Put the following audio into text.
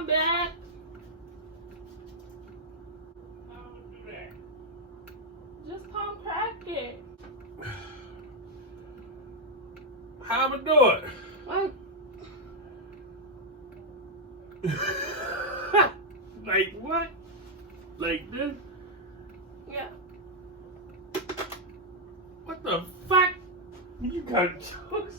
My bad. How would you do that? Just come crack it. How I'ma do it? Like, Like what? Like this? yeah. What the fuck? You got jokes?